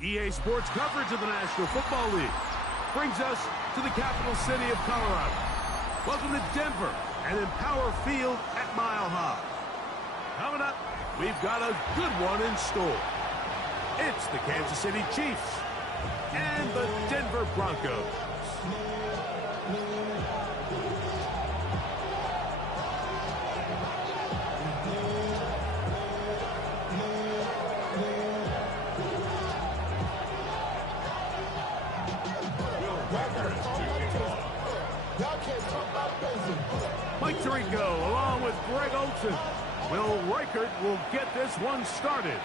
EA Sports coverage of the National Football League brings us to the capital city of Colorado. Welcome to Denver and Empower Field at Mile High. Coming up, we've got a good one in store. It's the Kansas City Chiefs and the Denver Broncos. Mike Tirico along with Greg Olsen. Will Reichert will get this one started.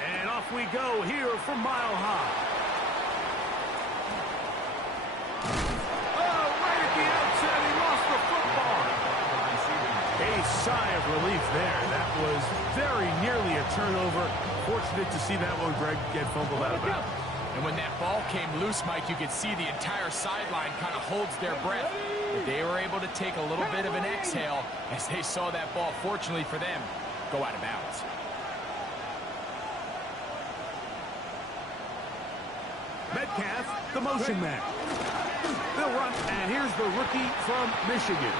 And off we go here from Mile High. Oh, right at the outset, he lost the football. A sigh of relief there. That was very nearly a turnover. Fortunate to see that one, Greg, get fumbled out of bounds. And when that ball came loose, Mike, you could see the entire sideline kind of holds their breath. But they were able to take a little bit of an exhale as they saw that ball, fortunately for them, go out of bounds. Metcalf, the motion man. They'll run, and here's the rookie from Michigan.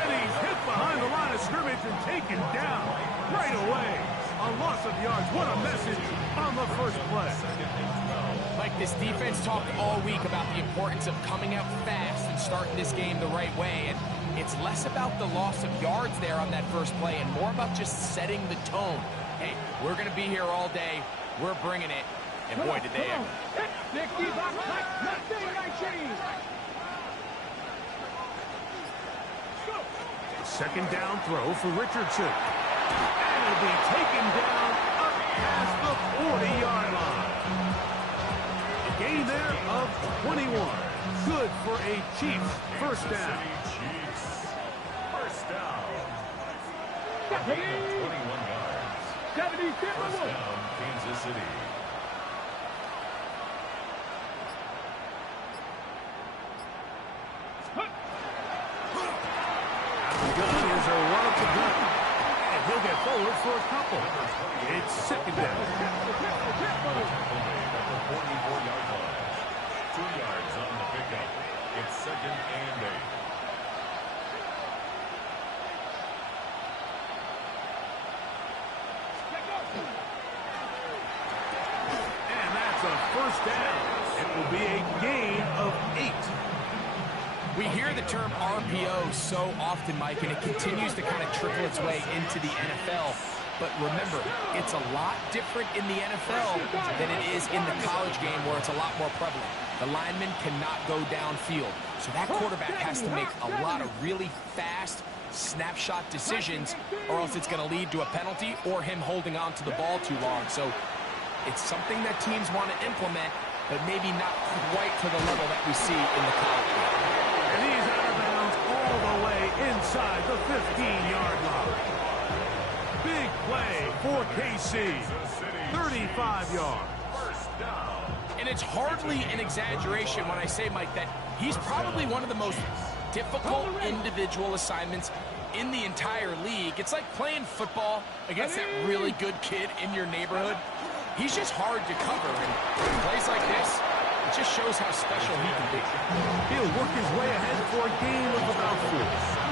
And he's hit behind the line of scrimmage and taken down right away. A loss of yards. What a message on the first play. Mike, this defense talked all week about the importance of coming out fast and starting this game the right way. And it's less about the loss of yards there on that first play and more about just setting the tone. Hey, we're going to be here all day. We're bringing it. And boy, did they ever. Second down throw for Richardson. And it'll be taken down up past the 40-yard line. A gain there of 21. Good for a Chiefs first down. First down. 21 yards. First down, Kansas City. Here's a run up the gut. And he'll get forward for a couple. It's second down. Tackle made at the 44-yard line. 2 yards on the pickup. It's second and 8. And that's a first down. It will be a gain of 8. We hear the term RPO so often, Mike, and it continues to kind of trickle its way into the NFL. But remember, it's a lot different in the NFL than it is in the college game where it's a lot more prevalent. The lineman cannot go downfield. So that quarterback has to make a lot of really fast snapshot decisions or else it's going to lead to a penalty or him holding on to the ball too long. So it's something that teams want to implement, but maybe not quite to the level that we see in the college game. And he's out of bounds all the way inside the 15-yard line. Big play for KC. 35 yards. And it's hardly an exaggeration when I say, Mike, that he's probably one of the most difficult individual assignments in the entire league. It's like playing football against that really good kid in your neighborhood. He's just hard to cover, and plays like this, it just shows how special he can be. He'll work his way ahead for a gain of about 4.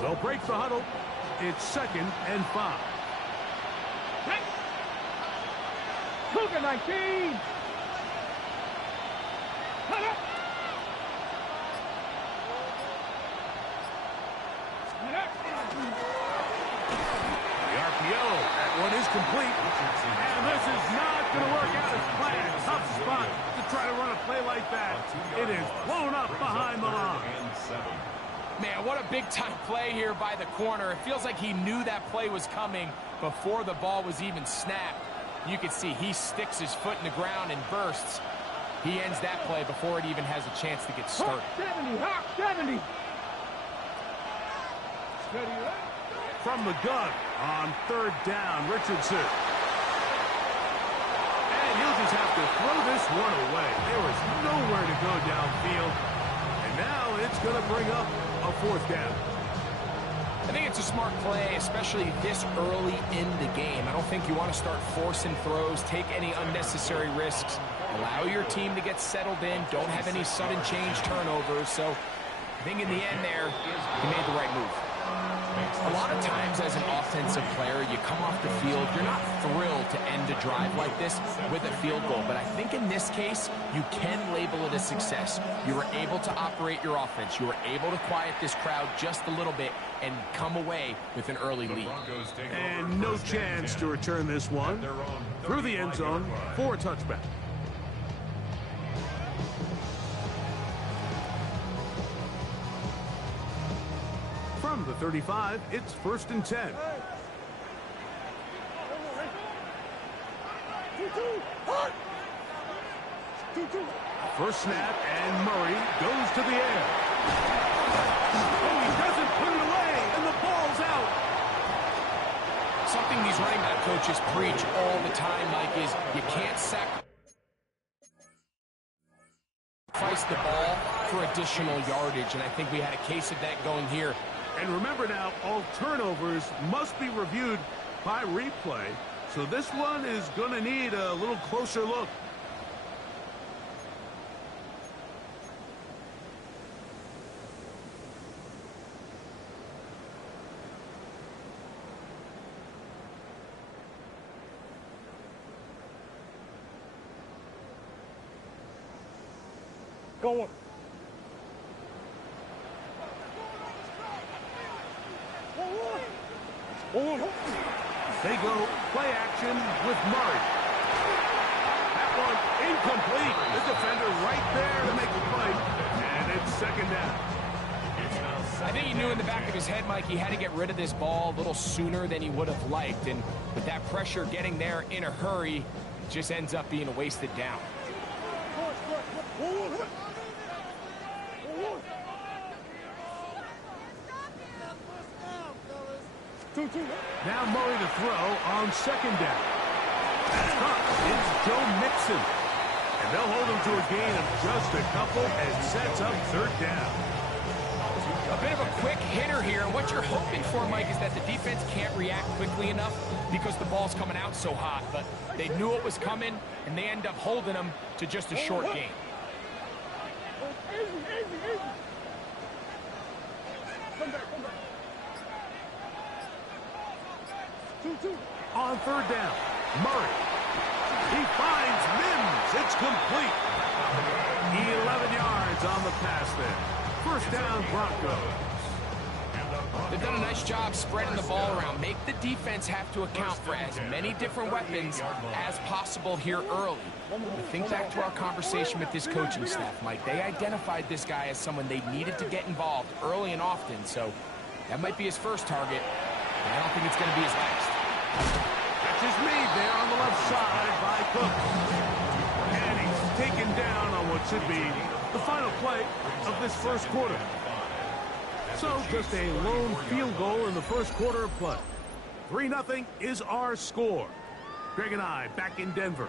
They'll break the huddle. It's second and 5. Cougar 19. That one is complete. And this is not going to work out as planned. Tough spot to try to run a play like that. It is blown up behind the line. Man, what a big-time play here by the corner. It feels like he knew that play was coming before the ball was even snapped. You can see he sticks his foot in the ground and bursts. He ends that play before it even has a chance to get started. 70. From the gun on third down, Richardson. And he'll just have to throw this one away. There was nowhere to go downfield. And now it's going to bring up a fourth down. I think it's a smart play, especially this early in the game. I don't think you want to start forcing throws, take any unnecessary risks, allow your team to get settled in, don't have any sudden change turnovers. So I think in the end there, he made the right move. A lot of times as an offensive player, you come off the field, you're not thrilled to end a drive like this with a field goal. But I think in this case, you can label it a success. You were able to operate your offense. You were able to quiet this crowd just a little bit and come away with an early lead. And no chance to return this one through the end zone for a touchback. From the 35, it's 1st and 10. First snap, and Murray goes to the air. Oh, he doesn't put it away, and the ball's out. Something these running back coaches preach all the time, Mike, is you can't sacrifice the ball for additional yardage, and I think we had a case of that going here. And remember now, all turnovers must be reviewed by replay, so this one is going to need a little closer look. Go on. They go play action with Murray. That one incomplete. The defender right there to make the play. And it's 2nd down. I think he knew in the back of his head, Mike, he had to get rid of this ball a little sooner than he would have liked. And with that pressure getting there in a hurry, it just ends up being a wasted down. Now Murray to throw on 2nd down. That's caught. It's Joe Mixon. And they'll hold him to a gain of just a couple and sets up 3rd down. A bit of a quick hitter here. And what you're hoping for, Mike, is that the defense can't react quickly enough because the ball's coming out so hot. But they knew it was coming, and they end up holding them to just a short gain. On 3rd down, Murray. He finds Mims. It's complete. 11 yards on the pass there. 1st down, Broncos. They've done a nice job spreading the ball around. Make the defense have to account for as many different weapons as possible here early. Think back to our conversation with this coaching staff, Mike. They identified this guy as someone they needed to get involved early and often, so that might be his first target. I don't think it's going to be his last. Catch is made there on the left side by Cook. And he's taken down on what should be the final play of this 1st quarter. So just a lone field goal in the 1st quarter of play. 3-0 is our score. Greg and I back in Denver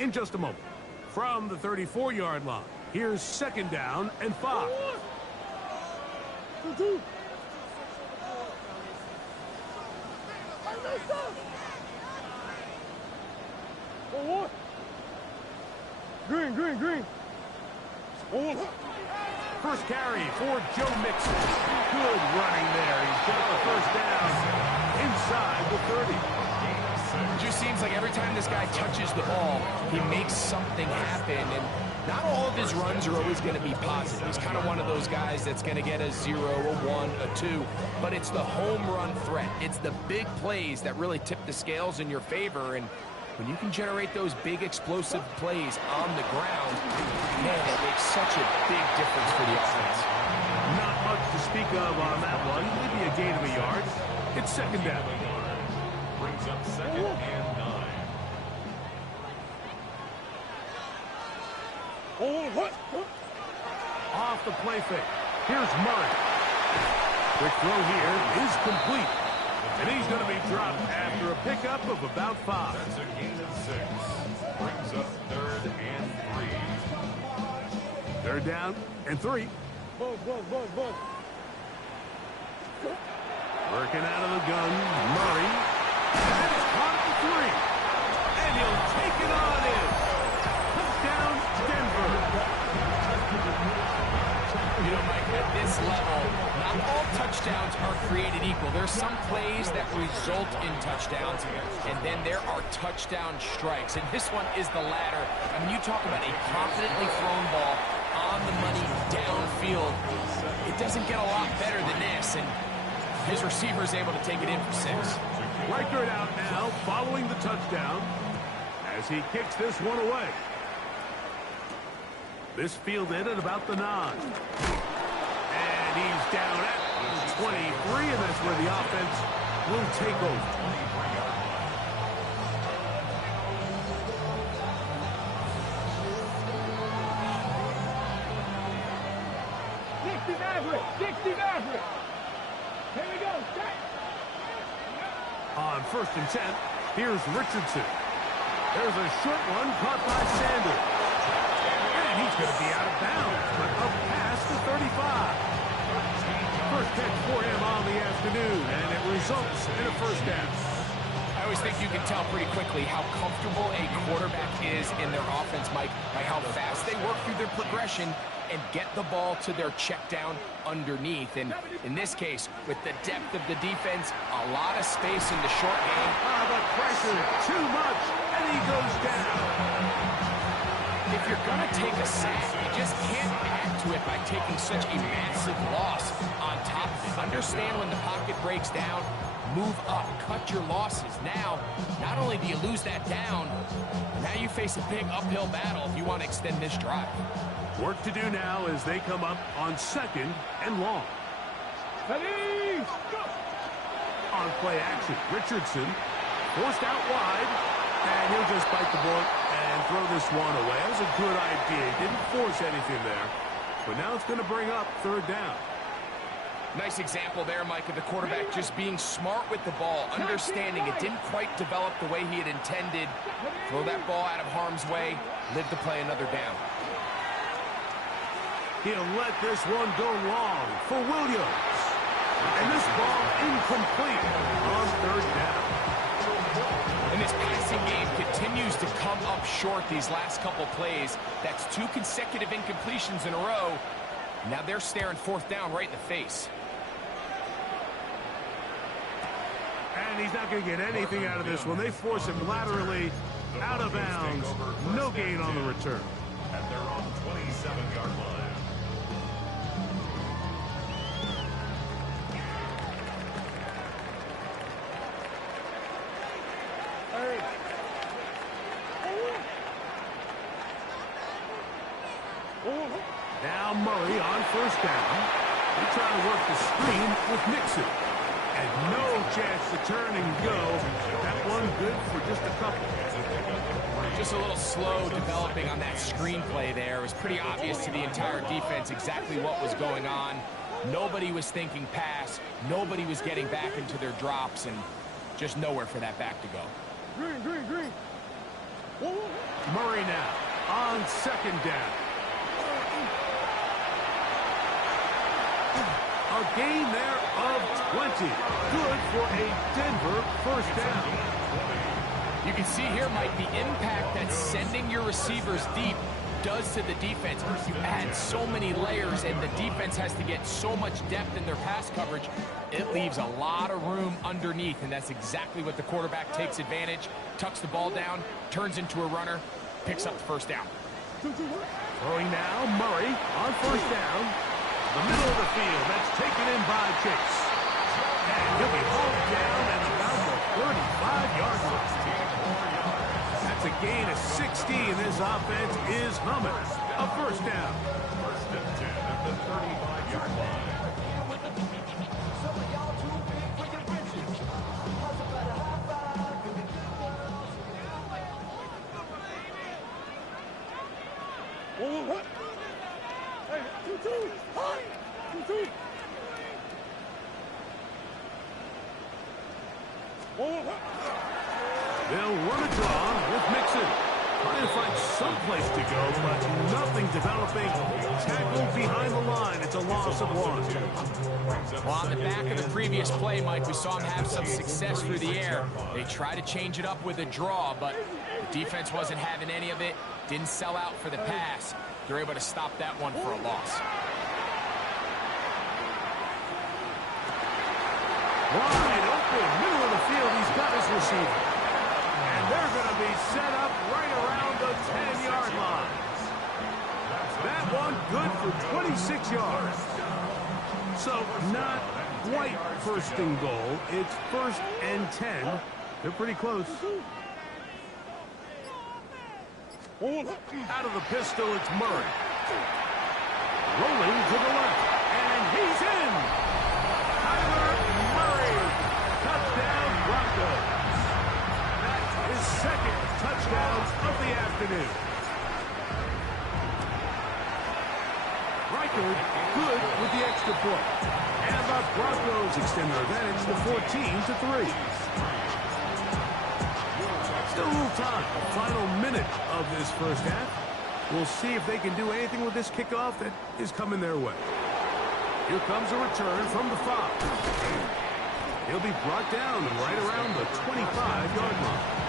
in just a moment. From the 34-yard line, here's 2nd down and 5. Green. First carry for Joe Mixon. Good running there. He's got the 1st down inside the 30. It just seems like every time this guy touches the ball, he makes something happen. And not all of his runs are always going to be positive. He's kind of one of those guys that's going to get a 0, a 1, a 2. But it's the home run threat. It's the big plays that really tip the scales in your favor. And when you can generate those big explosive plays on the ground, man, it makes such a big difference for the offense. Not much to speak of on that one. Maybe a gain of a yard. It's 2nd down. Brings up 2nd and 9. Off the play fake. Here's Murray. Quick throw here is complete. And he's going to be dropped after a pickup of about 5. That's a gain of 6. Brings up 3rd Third down and 3. Working out of the gun, Murray. And it's caught at the 3. And he'll take it on in. Touchdown, Denver. You know, Mike, at this level, not all touchdowns are created equal. There's some plays that result in touchdowns, and then there are touchdown strikes. And this one is the latter. I mean, you talk about a confidently thrown ball on the money downfield. It doesn't get a lot better than this, and his receiver is able to take it in for 6. Reichert out now, following the touchdown, as he kicks this one away. This fielded at about the 9. And he's down at 23, and that's where the offense will take over. 60 Maverick. Here we go. Set. On 1st and 10, here's Richardson. There's a short one caught by Sanders. And he's going to be out of bounds, but up past the 35. First catch for him on the afternoon, and it results in a first down. I always think you can tell pretty quickly how comfortable a quarterback is in their offense, Mike, by how fast they work through their progression and get the ball to their check down underneath. And in this case, with the depth of the defense, a lot of space in the short game. The pressure, too much, and he goes down. If you're going to take a sack, you just can't add to it by taking such a massive loss on top of it. Understand when the pocket breaks down, move up, cut your losses. Now, not only do you lose that down, now you face a big uphill battle if you want to extend this drive. Work to do now as they come up on 2nd and long. Ready, go. On play action, Richardson forced out wide, and he'll just bite the bullet and throw this one away. That was a good idea. He didn't force anything there, but now it's going to bring up 3rd down. Nice example there, Mike, of the quarterback just being smart with the ball, understanding it didn't quite develop the way he had intended. Throw that ball out of harm's way, live to play another down. He'll let this one go long for Williams. And this ball incomplete on 3rd down. And this passing game continues to come up short these last couple plays. That's 2 consecutive incompletions in a row. Now they're staring 4th down right in the face. And he's not going to get anything out of this one. They force him laterally out of bounds. No gain on the return. At their own 27-yard line. Now Murray on 1st down. They try to work the screen with Mixon. And no chance to turn and go. That one good for just a couple. Just a little slow developing on that screenplay there. It was pretty obvious to the entire defense exactly what was going on. Nobody was thinking pass. Nobody was getting back into their drops, and just nowhere for that back to go. Green. Murray now on 2nd down. A gain there of 20. Good for a Denver 1st down. You can see here, Mike, the impact that sending your receivers deep does to the defense. You add so many layers, and the defense has to get so much depth in their pass coverage. It leaves a lot of room underneath, and that's exactly what the quarterback takes advantage. Tucks the ball down, turns into a runner, picks up the 1st down. Throwing now, Murray on 1st down. The middle of the field, that's taken in by Chase. And he'll be hauled down at about the 35-yard line. That's a gain of 60, and this offense is humming. A 1st down. 1st and 10 at the 35-yard line. They'll run a draw with Mixon. Trying to find someplace to go, but nothing developing. Tackled behind the line. It's a loss of 1. Well, on the back of the previous play, Mike, we saw him have some success through the air. They tried to change it up with a draw, but the defense wasn't having any of it. Didn't sell out for the pass. They're able to stop that one for a loss. Wide open, middle of the field. He's got his receiver. And they're going to be set up right around the 10-yard line. That one good for 26 yards. So not quite first and goal. It's 1st and 10. They're pretty close. Out of the pistol, it's Murray. Rolling to the left. And he's in. Kyler Murray. Touchdown, Broncos. That's his 2nd touchdown of the afternoon. Reichard good with the extra point. And the Broncos extend their advantage to 14-3. Still a little time. Final minute of this first half. We'll see if they can do anything with this kickoff that is coming their way. Here comes a return from the 5. He'll be brought down right around the 25-yard line.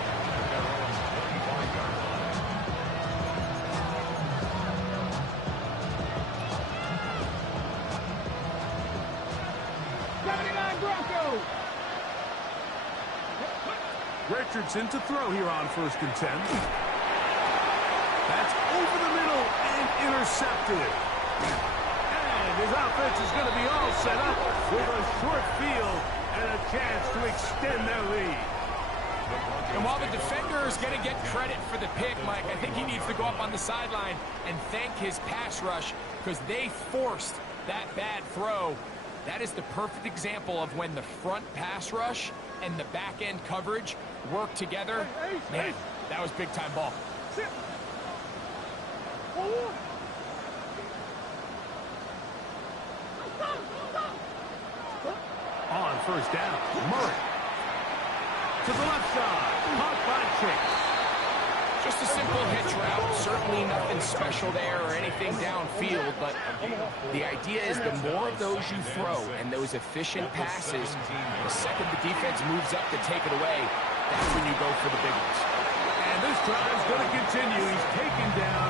Richardson to throw here on 1st and 10. That's over the middle and intercepted. And his offense is going to be all set up with a short field and a chance to extend their lead. And while the defender is going to get credit for the pick, Mike, I think he needs to go up on the sideline and thank his pass rush because they forced that bad throw. That is the perfect example of when the front pass rush and the back end coverage work together. Man, that was big time ball. On 1st down, Murray. To the left side, caught by Chase. Just a simple hitch route. Certainly nothing special there or anything downfield, but the idea is the more of those you throw and those efficient passes, the second the defense moves up to take it away, that's when you go for the big ones. And this drive's going to continue. He's taken down.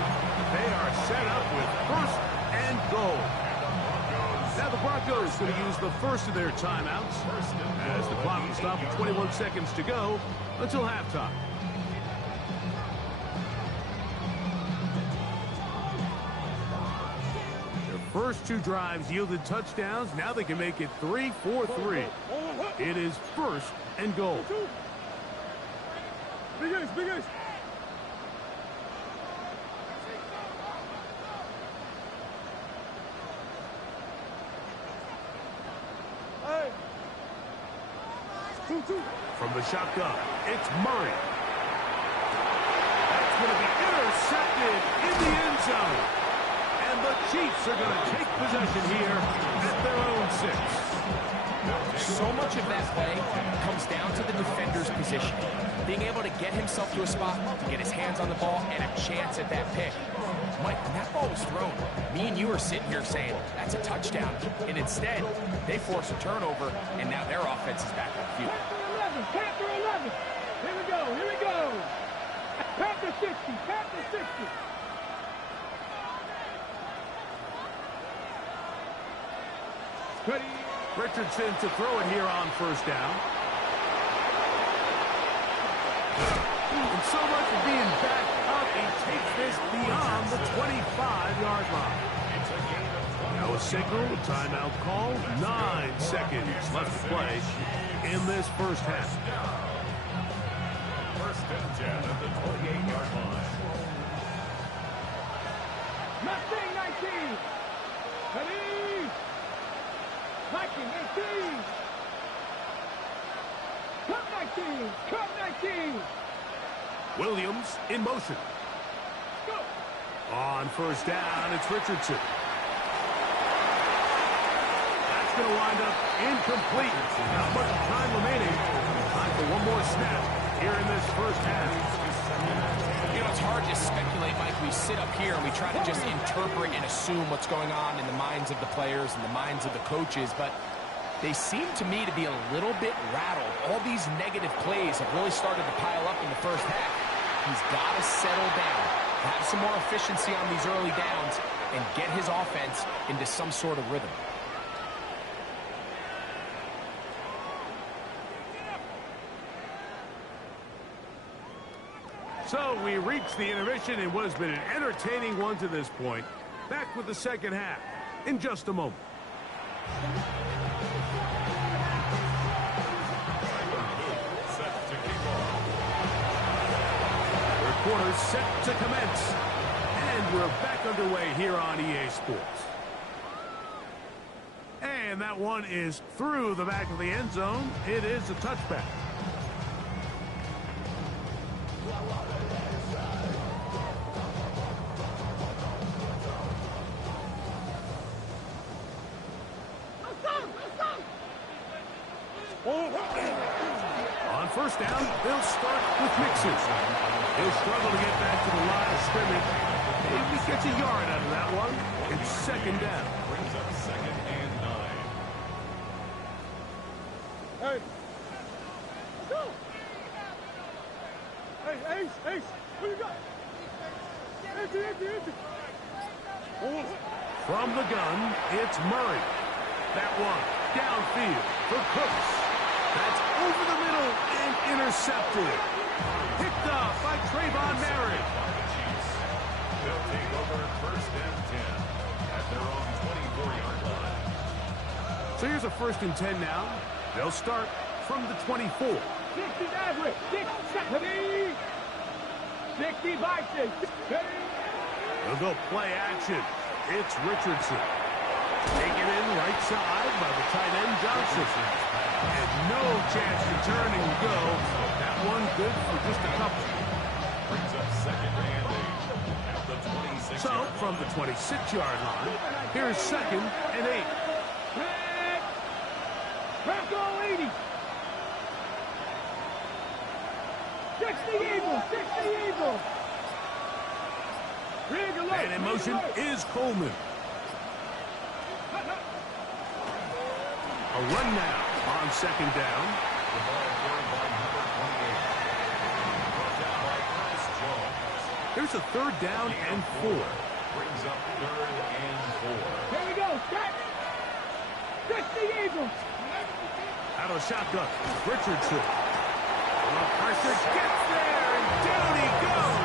They are set up with 1st and goal. Now the Broncos going to use the first of their timeouts as the clock will stop with 21 seconds to go until halftime. Their first 2 drives yielded touchdowns. Now they can make it 3-4-3. It is 1st and goal. Big ace, big ace. Hey. 2-2. From the shotgun, it's Murray. That's going to be intercepted in the end zone. And the Chiefs are going to take possession here at their own 6. So much of that play comes down to the defender's position. Being able to get himself to a spot, to get his hands on the ball, and a chance at that pick. Mike, when that ball was thrown, me and you are sitting here saying, that's a touchdown. And instead, they force a turnover, and now their offense is back on the field. Panther 11. Here we go, here we go. Panther 60, Panther 60. Ready. Richardson to throw it here on 1st down. And so much for being backed up, he takes this beyond the 25-yard line. Now a signal, timeout call, 9 seconds left to play in this first half. 1st and 10 at the 28-yard line. Mustang 19. Ready. Viking 18. Cup 19. Cup 19. Williams in motion. Go. On 1st down, it's Richardson. That's going to wind up incomplete. Not much time remaining. Time for one more snap here in this first half. You know, it's hard to speculate, Mike. We sit up here and we try to just interpret and assume what's going on in the minds of the players and the minds of the coaches, but they seem to me to be a little bit rattled. All these negative plays have really started to pile up in the first half. He's got to settle down, have some more efficiency on these early downs, and get his offense into some sort of rhythm. So we reach the intermission in what has been an entertaining one to this point. Back with the second half in just a moment. Third quarter set to commence. And we're back underway here on EA Sports. And that one is through the back of the end zone. It is a touchback. On first down, they'll start with Mixon. He'll struggle to get back to the line of scrimmage. Maybe he gets a yard out of that one. It's second down. Brings up 2nd and 9. Hey. Let's go. Hey, Ace, Ace, where you go? Empty. From the gun, it's Murray. That one downfield for Cooks. That's over the middle and intercepted. Picked up by Trayvon Merritt. They'll take over 1st and 10 at their own 24-yard line. So here's a 1st and 10 now. They'll start from the 24. 60 average. 60. 65. 60. They'll go play action. It's Richardson. Taken in right side by the tight end Johnson. And no chance to turn and go. That one good for just a couple. Brings up 2nd and 8 at the 26. So from the 26-yard line, here's 2nd and 8. Bronco 80. 60 Eagles. 60 Eagles. And in motion is Coleman. A run now on 2nd down. The ball carried by number 28. Brought down by Ernest Jones. Here's a 3rd down and 4. Brings up 3rd and 4. Here we go. Set. 60 Eagles. Out of the shotgun, Richardson. The pressure gets there, and down he goes.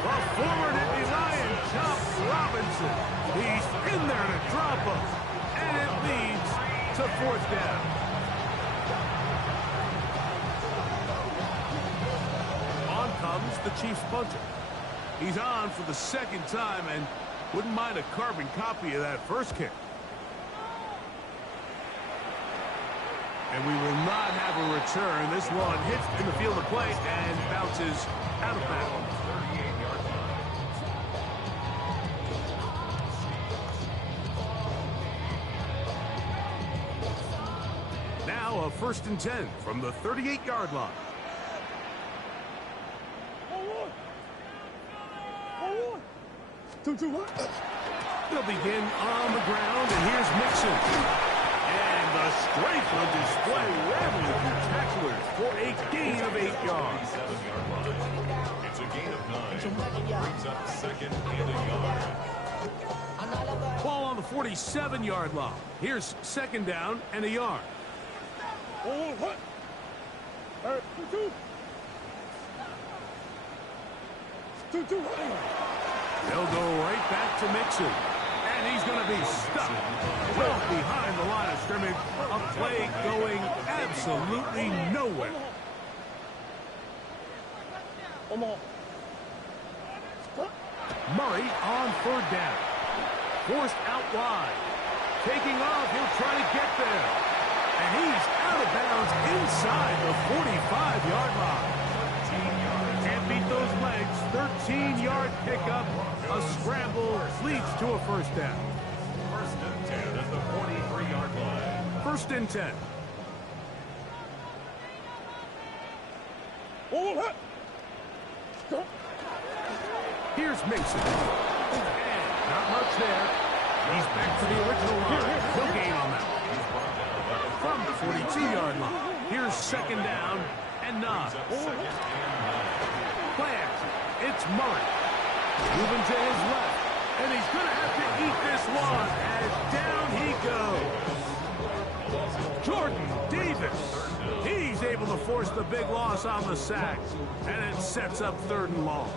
The forward Nittany Lion, Chop Robinson. He's in there to drop him, and it leads to 4th down. On comes the Chiefs punter. He's on for the 2nd time, and wouldn't mind a carbon copy of that first kick. And we will not have a return. This one hits in the field of play and bounces out of bounds. 38-yard line. Now a 1st and 10 from the 38-yard line. They'll begin on the ground, and here's Mixon. And the strength on display, rattling through tacklers for a gain of 8 yards. 37-yard line. It's a gain of 9. Brings up 2nd and a yard. Ball on the 47-yard line. Here's 2nd down and a yard. They'll go right back to Mixon. And he's going to be stuck well behind the line of scrimmage. A play going absolutely nowhere. Murray on 3rd down. Forced out wide. Taking off, he'll try to get there. And he's out of bounds inside the 45-yard line. Can't beat those legs. 13-yard pickup. A scramble leads to a 1st down. 1st and 10 at the 43-yard line. 1st and 10. Here's Mixon. And not much there. He's back to the original line. No gain on that. From the 42-yard line. Here's second down and 9. Play action. It's Murray. Moving to his left. And he's going to have to eat this one as down he goes. Jordan Davis. He's able to force the big loss on the sack. And it sets up 3rd and long.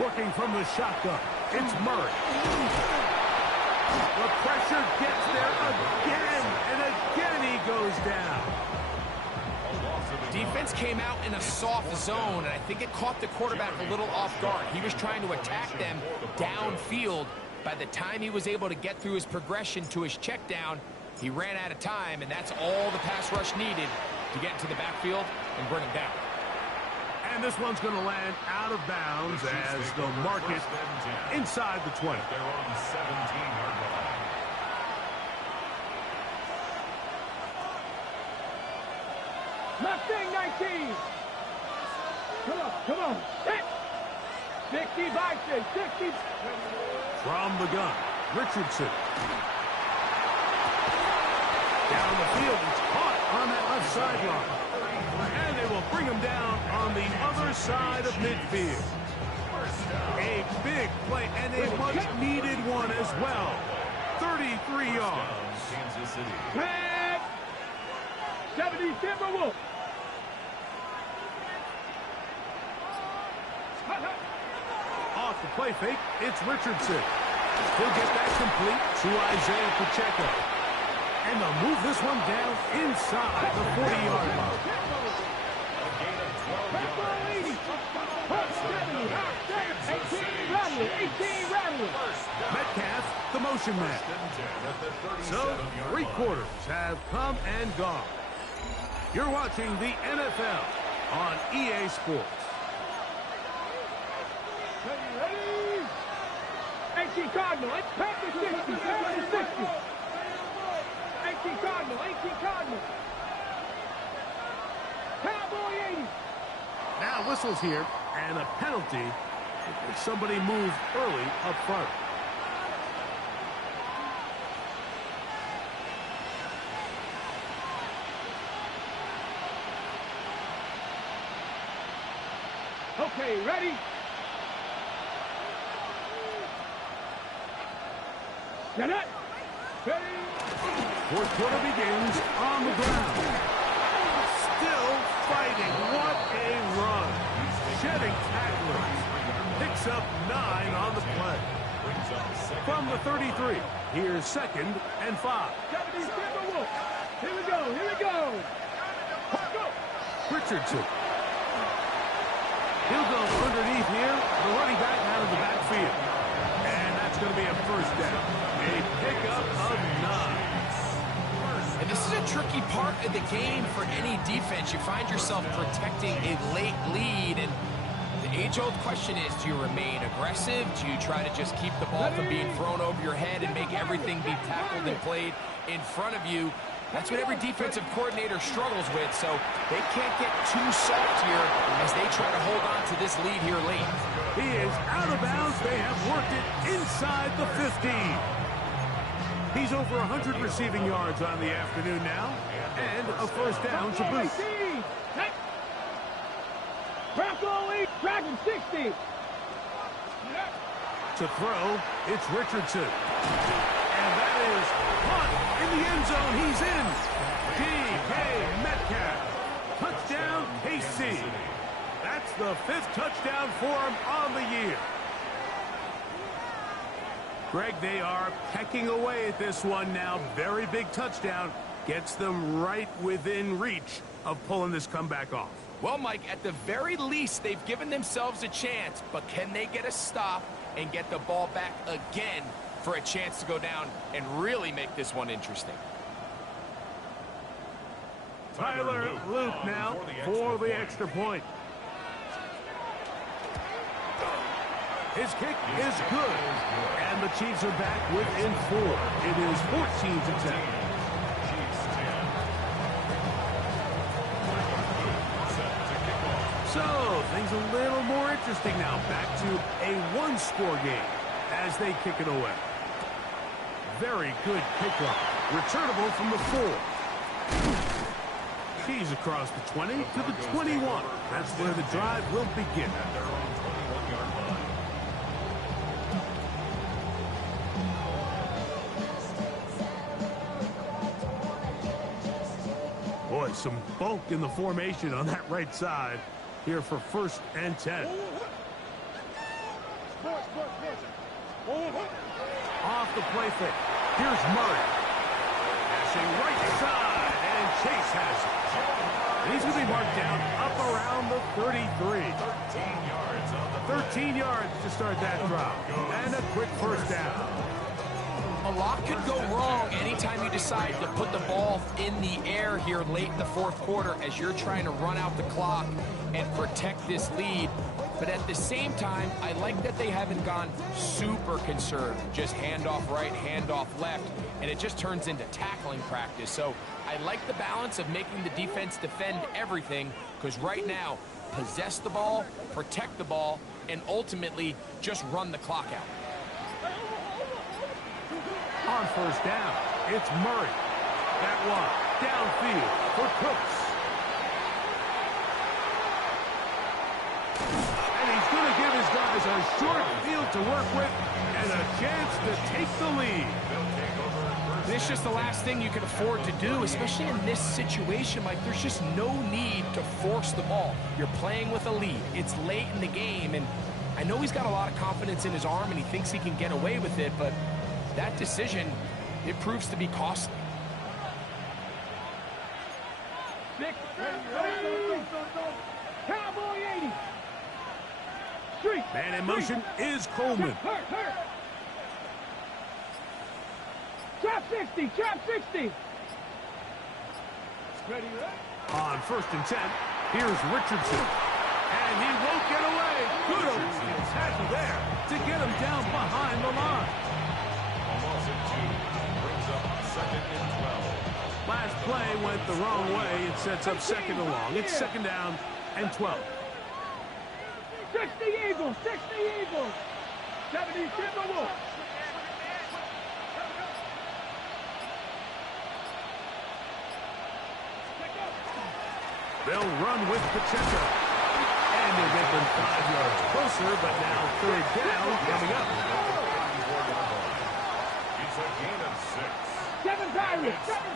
Working from the shotgun. It's Murray. The pressure gets there again, and again he goes down. Defense came out in a soft zone, and I think it caught the quarterback a little off guard. He was trying to attack them downfield. By the time he was able to get through his progression to his check down, he ran out of time, and that's all the pass rush needed to get into the backfield and bring him down. And this one's going to land out of bounds as they'll mark it inside the 20. They're on the 17-yard line. Mustang 19. Come on. 60 by 60. From the gun, Richardson. Down the field, it's caught on that left sideline. And they will bring him down on the other side of midfield. A big play and a much-needed one as well. 33 yards. Kansas City. Tag. 70 Timberwolves. Off the play fake, it's Richardson. He'll get that complete to Isaiah Pacheco. And they'll move this one down inside the 40-yard line. Metcalf, the motion man. So, 3 quarters have come and gone. You're watching the NFL on EA Sports. Ready? 18 Cardinal, it's Packers 60, 60. 18 Cardinal, 18 Cardinal. Cowboy 80. Now whistles here, and a penalty if somebody moves early up front. Okay, ready? Get it. Ready? 4th quarter begins on the ground. Still fighting. What a run. Shedding tacklers. Picks up 9 on the play. From the 33, here's 2nd and 5. 70 Timberwolves. Here we go. Go. Richardson. He'll go underneath here. The running back out of the backfield. And that's going to be a 1st down. A pickup of 9. And this is a tricky part of the game for any defense. You find yourself protecting a late lead, and the age-old question is, do you remain aggressive? Do you try to just keep the ball from being thrown over your head and make everything be tackled and played in front of you? That's what every defensive coordinator struggles with, so they can't get too soft here as they try to hold on to this lead here late. He is out of bounds. They have worked it inside the 15. He's over 100 receiving yards on the afternoon now, and a 1st down to boot. Dragon 60. To throw, it's Richardson. And that is caught in the end zone. He's in. DK Metcalf. Touchdown, KC. That's the 5th touchdown for him on the year. Greg, they are pecking away at this one now. Very big touchdown. Gets them right within reach of pulling this comeback off. Well, Mike, at the very least, they've given themselves a chance, but can they get a stop and get the ball back again for a chance to go down and really make this one interesting? Tyler Luke now for the extra point. His kick is good, and the Chiefs are back within 4. It is 14-10. So, things a little more interesting now. Back to a one-score game as they kick it away. Very good kickoff. Returnable from the 4. He's across the 20 to the 21. That's where the drive will begin. At their own 21-yard line. Boy, some bulk in the formation on that right side here for 1st and 10. Off the play fake. Here's Murray. Passing right side, and Chase has it. And he's going to be marked down up around the 33. 13 yards on the 13 yards to start that drive. And a quick first down. A lot could go wrong anytime you decide to put the ball in the air here late in the 4th quarter as you're trying to run out the clock and protect this lead. But at the same time, I like that they haven't gone super conserved. Just handoff right, handoff left, and it just turns into tackling practice. So I like the balance of making the defense defend everything, because right now, possess the ball, protect the ball, and ultimately just run the clock out. On first down, it's Murray. That one, downfield for Cooks. And he's going to give his guys a short field to work with and a chance to take the lead. This is just the last thing you can afford to do, especially in this situation. Like, there's just no need to force the ball. You're playing with a lead. It's late in the game, and I know he's got a lot of confidence in his arm and he thinks he can get away with it, but that decision, it proves to be costly. Cowboy 80. Street. Man in motion is Coleman. Hurt. Trap 60. Ready, right? On 1st and 10, here's Richardson. And he won't get away. Good old tackle there to get him down behind the line. A loss of 2 brings up 2nd and 12. Last play went the wrong way. It sets up 2nd and long. It's 2nd down and 12. 60 Eagles. 70 Timberwolves. They'll run with Pacheco. And they'll get them 5 yards closer, but now 3rd down coming up. It's a gain of 6. 7 Pirates. Down.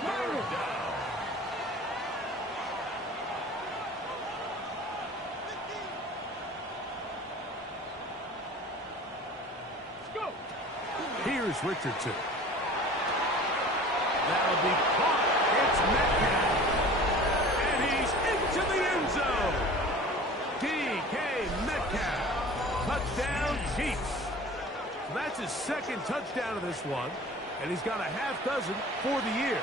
Go. Here's Richardson. That'll be caught. It's Metcalf. And he's into the end zone. DK Metcalf. Touchdown, Chiefs. So that's his 2nd touchdown of this one. And he's got a half dozen for the year.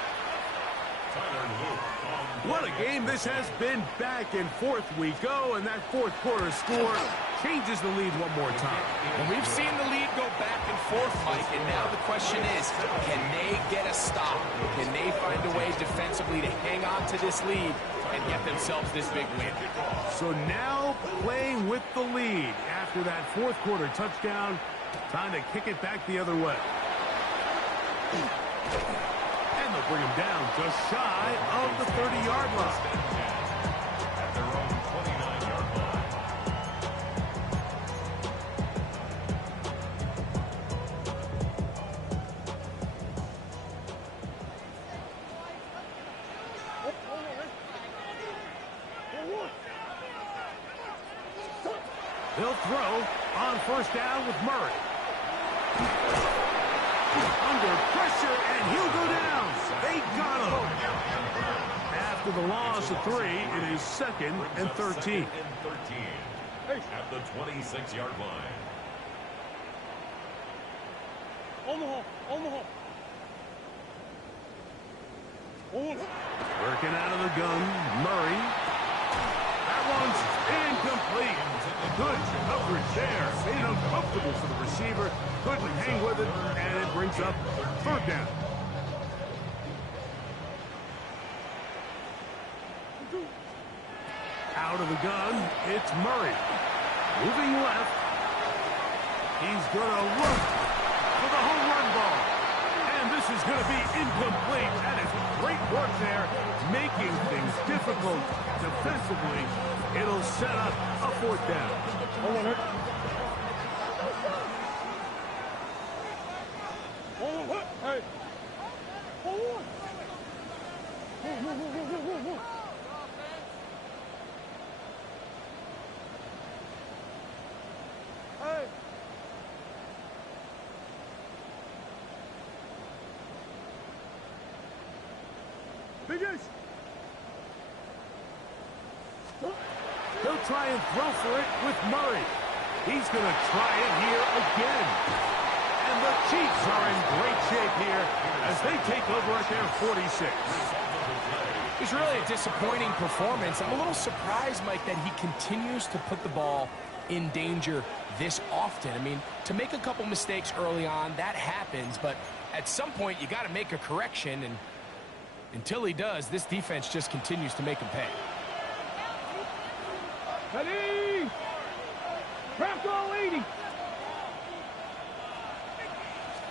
Tyler Luke on What a game this has been. Back and forth we go, and that 4th quarter score changes the lead one more time. Well, we've seen the lead go back and forth, Mike, and now the question is, can they get a stop? Can they find a way defensively to hang on to this lead and get themselves this big win? So now playing with the lead after that 4th quarter touchdown, time to kick it back the other way. And they'll bring him down just shy of the 30-yard line. at their own 29-yard line. They'll throw on 1st down with Murray. Under pressure, and he'll go down. They got him. After the loss of 3, it is 2nd and 13. 2nd and 13 at the 26-yard line. Omaha. Working out of the gun, Murray. That one's incomplete. Good coverage there. Made it uncomfortable for the receiver. Couldn't hang with it, and it brings up 3rd down. Out Out of the gun, it's Murray. Moving left. He's going to look for the home run ball. And this is going to be incomplete. That is great work there, making things difficult defensively. It'll set up a fourth down. Hold on, hey. Hold on. Hey. Biggest. He'll try and throw for it with Murray. He's going to try it here again. And the Chiefs are in great shape here as they take over at their 46. It's really a disappointing performance. I'm a little surprised, Mike, that he continues to put the ball in danger this often. I mean, to make a couple mistakes early on, that happens, but at some point you got to make a correction, and until he does, this defense just continues to make him pay. Ready! Crack all 80!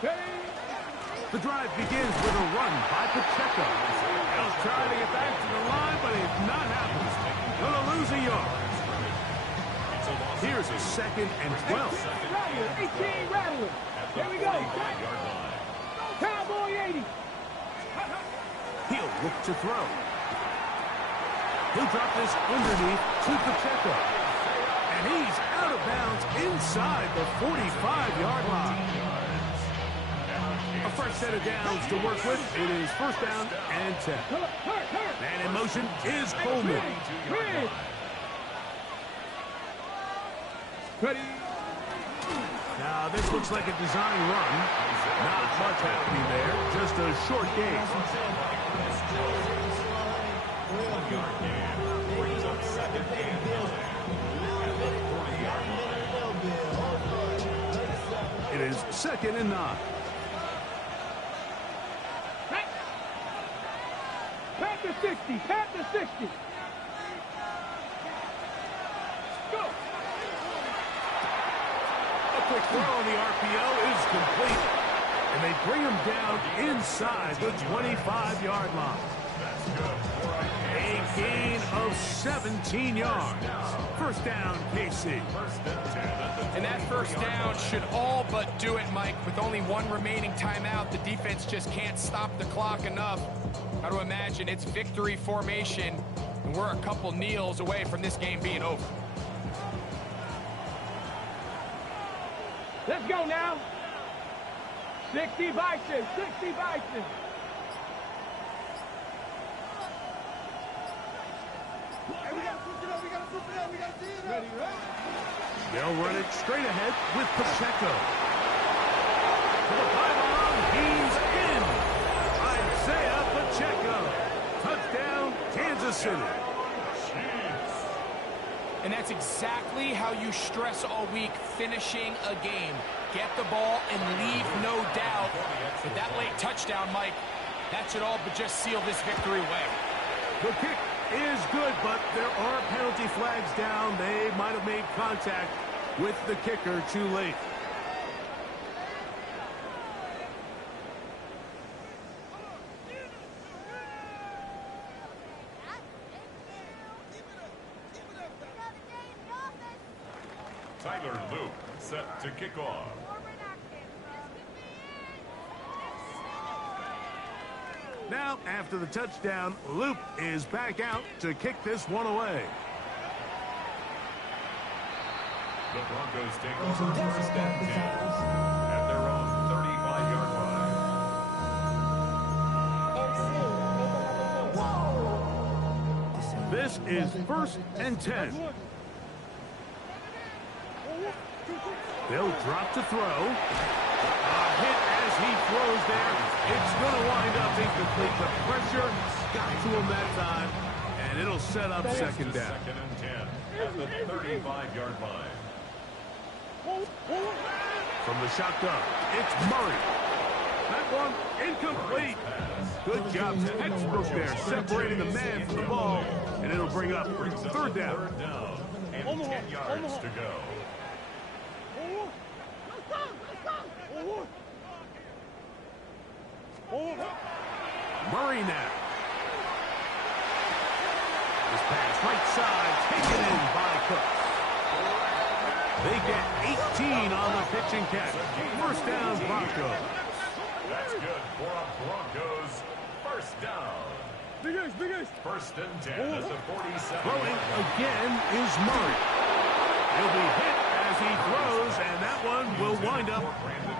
Ready! The drive begins with a run by Pacheco. He'll try to get back to the line, but it's not happening. Going to lose a yard. Here's a 2nd and 12. Rattler, 18 Rattler. Here we go. Cowboy 80. He'll look to throw. He'll drop this underneath to Pacheco. And he's out of bounds inside the 45-yard line. A fresh set of downs to work with. It is 1st down and 10. Man in motion is Coleman. Ready. Now, this looks like a design run. Not much happening there. Just a short gain. 1-yard gain. Brings up 2nd and 9 at the 40-yard line. It is 2nd and 9. Pat the 60. Pat the 60. Go. A quick throw on the RPO is complete. And they bring him down inside the 25-yard line. A gain of 17 yards. 1st down, KC. And that 1st down should all but do it, Mike. With only one remaining timeout, the defense just can't stop the clock enough. Got to imagine it's victory formation, and we're a couple kneels away from this game being over. Let's go now. 60 Bison. 60 Bison. Hey, we got to switch it up. We got to switch it up. We got to see it. Ready, right? They'll run it straight ahead with Pacheco. To the pylon, he's in. Isaiah Pacheco. Touchdown, Kansas City. And that's exactly how you stress all week, finishing a game. Get the ball and leave no doubt. With that late touchdown, Mike, that should all but just seal this victory away. The kick is good, but there are penalty flags down. They might have made contact with the kicker too late. Tyler Luke set to kick off. Now, after the touchdown, Luke is back out to kick this one away. The Broncos take over 1st and 10 at their own 35-yard line. This is 1st and 10. They'll drop to throw. A hit as he throws there. It's going to wind up incomplete. The pressure got to him that time, and it'll set up 2nd down. 2nd and 10 at the 35-yard line. From the shotgun, it's Murray. That one incomplete. Good job, Textbrook there, separating the man from the ball, and it'll bring up third down. Third down and 10 yards to go. Murray now. This pass right side, taken in by Cooks. They get 18 on the pitch and catch. First down, Broncos. That's good for a Broncos first down. Big Ace. First and 10 at the 47. Throwing again is Murray. He'll be hit as he throws, and that one will wind up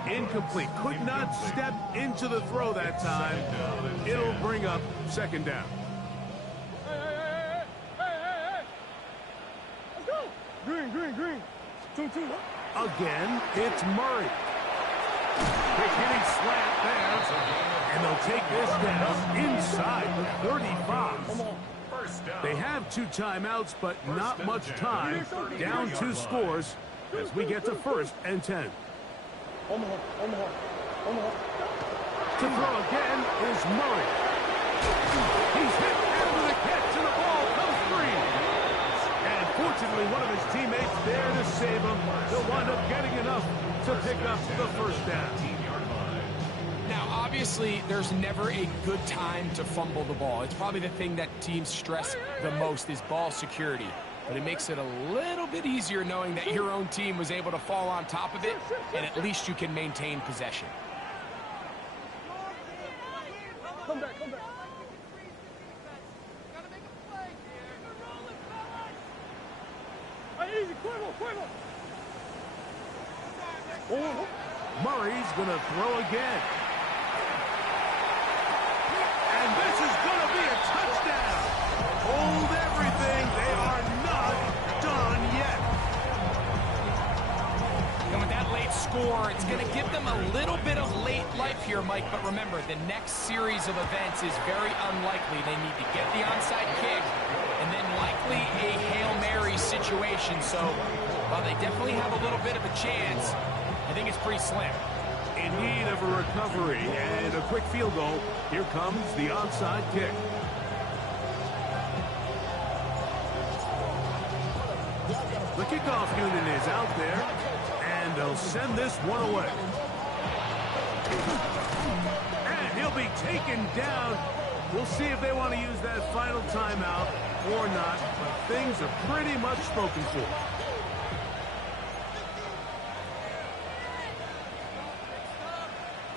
incomplete. Could not step into the throw that time. It'll bring up second down. Hey. Let's go. Green. 2-2. Again, it's Murray. Quick hitting slant there, and they'll take this down inside the 35. First down. They have 2 timeouts, but not much time. Down 2 scores as we get to first and 10. Omaha. To throw again is Murray. He's hit after the catch, and the ball comes free. And fortunately, one of his teammates there to save him. He'll wind up getting enough to pick up the first down. Now, obviously, there's never a good time to fumble the ball. It's probably the thing that teams stress the most is ball security. But it makes it a little bit easier knowing that your own team was able to fall on top of it, and at least you can maintain possession. Come back. Hey, easy, Quavo. Murray's going to throw again. And this is going to be a touchdown. Hold everything. They are not done yet. And with that late score, it's going to give them a little bit of late life here, Mike. But remember, the next series of events is very unlikely. They need to get the onside kick and then likely a Hail Mary situation. So while they definitely have a little bit of a chance, I think it's pretty slim. In need of a recovery and a quick field goal. Here comes the onside kick. The kickoff unit is out there, and they'll send this one away. And he'll be taken down. We'll see if they want to use that final timeout or not, but things are pretty much spoken for.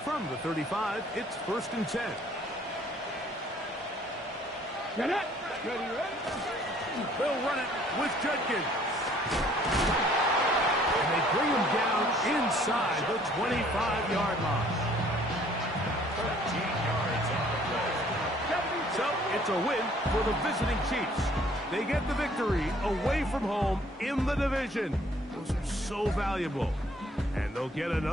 From the 35, it's first and 10. Get it. Ready. They'll run it with Judkins. And they bring him down inside the 25-yard line. 13 yards on the play. So it's a win for the visiting Chiefs. They get the victory away from home in the division. Those are so valuable. And they'll get another.